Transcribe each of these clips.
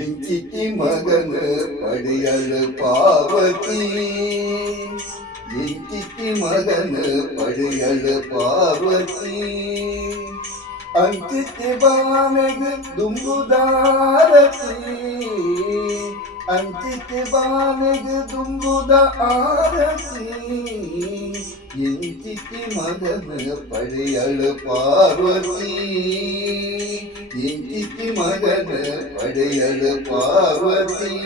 ಎಂಚಿತಿ ಮಗನ ಪಡೆಯಲು ಪಾರ್ವತಿ, ಎಂಚಿತಿ ಮಗನ ಪಡೆಯಲು ಪಾರ್ವತಿ, ಅಂಚಿತಿ ಬಾನೆಗೆ ದುಂಬುದಾರತಿ, ಅಂಚಿತಿ ಬಾನೆಗೆ ದುಂಬುದ ಆರತಿ, ಎಂಚಿತಿ ಮಗನ ಪಡೆಯಲು ಪಾರ್ವತಿ, ಎಂಚಿತಿ ಮಗನ ಪಡೆಯಲು ಪಾರ್ವತಿ.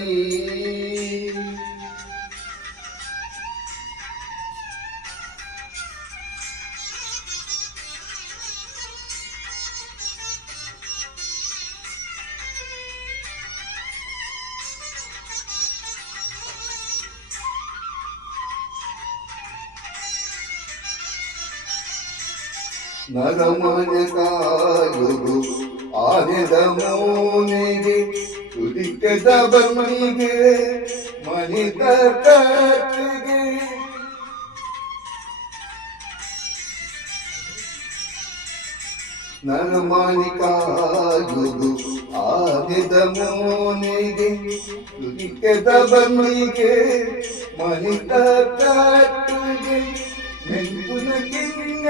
ನರಮನ ಕಾಯುವುದು ಆನೆದ ಮೌನಿಗೆ, ತುದಿಕದ ಬನ್ನಿಗೆ ಮನಿದ ಕಟ್ಟಿಗೆ, ನರಮನಿ ಕಾಯುವುದು ಆನೆದ ಮೌನಿಗೆ, ತುದಿಕದ ಬನ್ನಿಗೆ ಮನಿದ ಕಟ್ಟಿಗೆ, ಮೆಂಗುನ ಕಿನ್ನ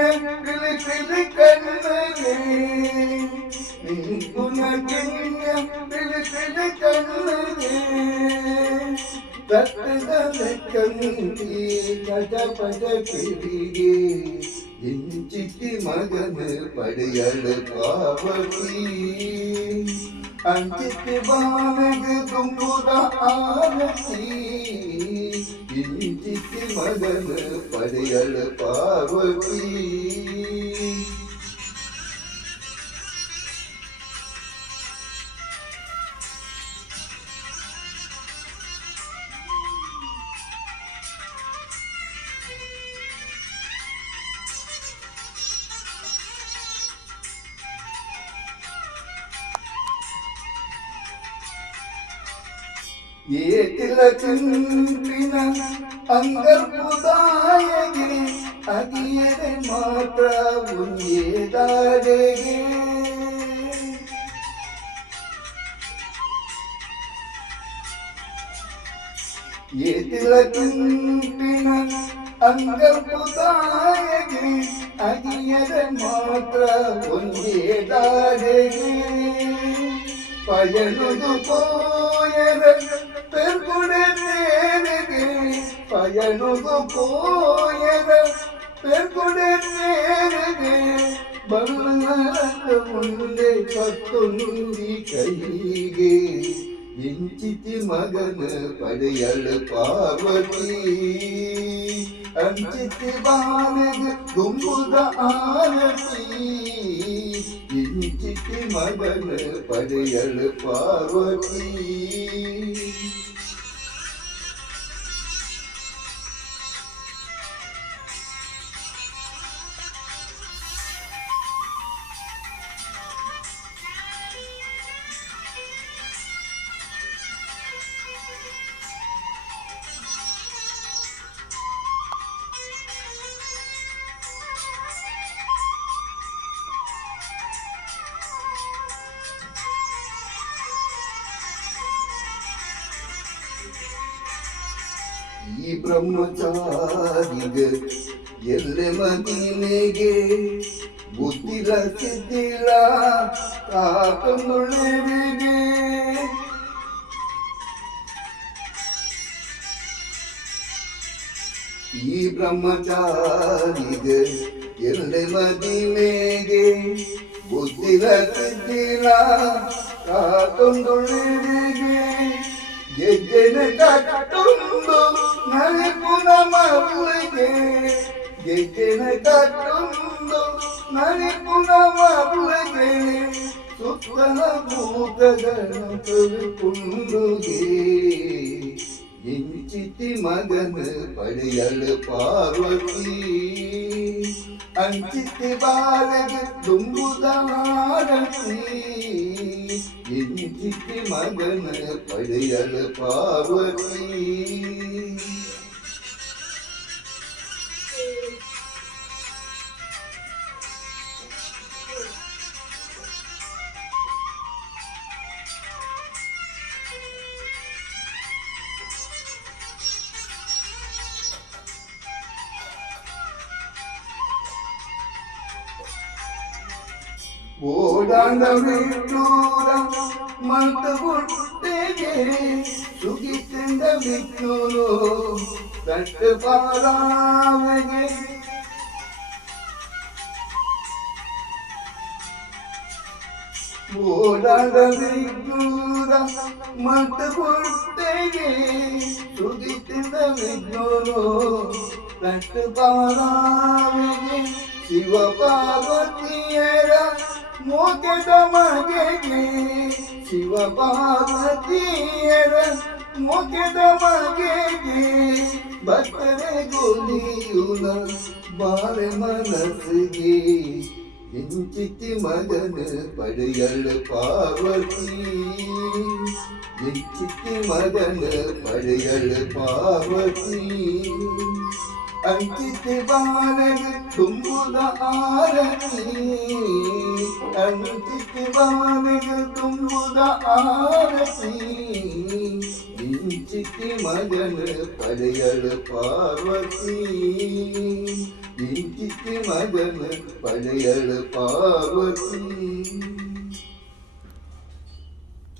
ಪಿಲಿ ಕಣ್ಣಗೆ, ಮೆಂಗುನ ಕಿನ್ನ ಪಿಲಿ ಕಣ್ಣಗೆ, ತಟ್ಟದ ಕಂದಿ ಕಟಪಟ ಕಿಡಿಗೆ, ಎಂಚಿತಿ ಮಗನ ಪಡೆಯಲು ಪಾರ್ವತಿ, ಅಂಚಿತಿ ಬಾನೆಗೆ ತುಂಬುದ ಆರತಿ, ಎಂಚಿತಿ ಮಗನ ಪಡೆಯಲು ಪಾರ್ವತಿ. ಏತಿಲ ಚುಂಪಿನ ಅಂಗರ್ಪುದಾಯಗೆ, ಅಗಿಯರೆ ಮಾತ್ರ ಉಂಜೇದಾಡೆಗೆ, ಏತಿಲ ಚುಂಪಿನ ಅಂಗರ್ಪುದಾಯಗೆ, ಅಗಿಯರೆ ಮಾತ್ರ ಉಂಜೇದಾಡೆಗೆ, ಪಯನುದು ಪೋಯರ ಪೆರ್ಗುಡೆ ನೇರಿಗೆ, ಪಯನುದು ಪೋಯರ ಪೆರ್ಗುಡೆ ನೇರಿಗೆ, ಬಲ್ಲದ ಮುಂದೆ ಕತ್ತೊಂದಿ ಕೈಗೆ, ಎಂಚಿತಿ ಮಗನ ಪಡೆಯಲು ಪಾರ್ವತಿ, ಅಂಚಿತಿ ಬಾನೆಗೆ ತುಂಬುದ ಆರತಿ, ಎಂಚಿತಿ ಮಗನ ಪಡೆಯಲು ಪಾರ್ವತಿ. ಈ ಬ್ರಹ್ಮಚಾರಿಗ ಎಲ್ಲೆ ಮದಿನೆಗೆ ಬುದ್ಧಿಲ ಸಿದ್ಧಿಲ ಕಾಕಂದುಳಿಗೆ, ಈ ಬ್ರಹ್ಮಚಾರಿಗ ಎಲ್ಲೆ ಮದಿನೆಗೆ ಬುದ್ಧಿಲ ಸಿದ್ಧಿಲ ಕಾಕಂದುಳಿಗೆ, ಗೆಜ್ಜೆನ ಕಟ್ಟುಂದು ನಲಿಪುನ ಮರುಳಿಗೆ, ಗೆಜ್ಜೆನ ಕಟ್ಟುಂದು ನಲಿಪುನ ಮರುಳಿಗೆ, ಸುತ್ತಲ ಭೂತಗಳ ತುಳುಕುಂದುಗೆ, ಎಂಚ ಚಿತಿ ಮಗನ ಪಡೆಯಲು ಪಾರ್ವತಿ ಅಂಚಿತಿ ಬಾಲಗೆ ತುಂಬುದ ಆರತಿ ಚಿತಿ ಮಗನ ಪಡೆಯಲು ಪಾರ್ವತಿ ಓಡಾಡ ವಿಟ್ಟೂರ ಮಂತ ಹುಟ್ಟೆಗೆ ಸುಗಿತಿಂದ ವಿಟ್ಟೂರು ತಟ್ಟು ಪಾರಾವೆಗೆ ಓಡಾಡ ವಿಟ್ಟೂರ ಮಂತ ಹುಟ್ಟೆಗೆ ಸುಗಿತಿಂದ ವಿಟ್ಟೂರು ತಟ್ಟು ಪಾರಾವೆಗೆ ಶಿವ ಪಾರ್ವತಿಯರ ಮೋಕೆದ ಮಗೆ ಶಿವ ಪಾರ್ವತಿಯರ ಮೋಕೆದ ಮಗೆ ಭಕ್ತರೆ ಗೋಲಿಯುಲ ಬಾಳೆ ಮನಸ್ಸಿಗೆ ಎಂಚಿತಿ ಮಗನ ಪಡೆಯಲು ಪಾರ್ವತಿ ಎಂಚಿತಿ ಮಗನ ಪಡೆಯಲು ಪಾರ್ವತಿ ಅಂಚಿತಿ ಬಾಲಗೆ ತುಂಬುದ ಆರತಿ ಅಂಚಿತಿ ಬಾಲಗೆ ತುಂಬುದ ಆರತಿ ಇಂಚಿತಿ ಮಗನ ಪಡೆಯಲು ಪಾರ್ವತಿ ಇಂಚಿತಿ ಮಗನ ಪಡೆಯಲು ಪಾರ್ವತಿ